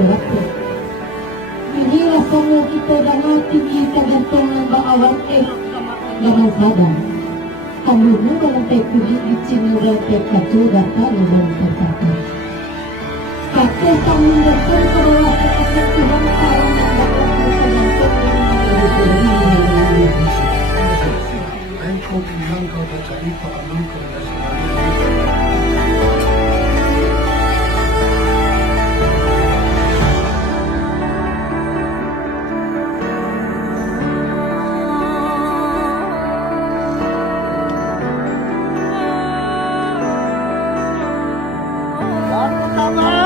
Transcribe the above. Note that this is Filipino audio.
berarti. Inilah semua kita dan hati kita gantung lembah awal dengan sadar. Kamu dalam teknik licin dan tekatu datang dalam tekatu. Kata kamu datang ke bawah tekatu Tuhan sekarang yang dapat bergantung dengan Engkau bilang kau tercari pakaman kau dah Selamat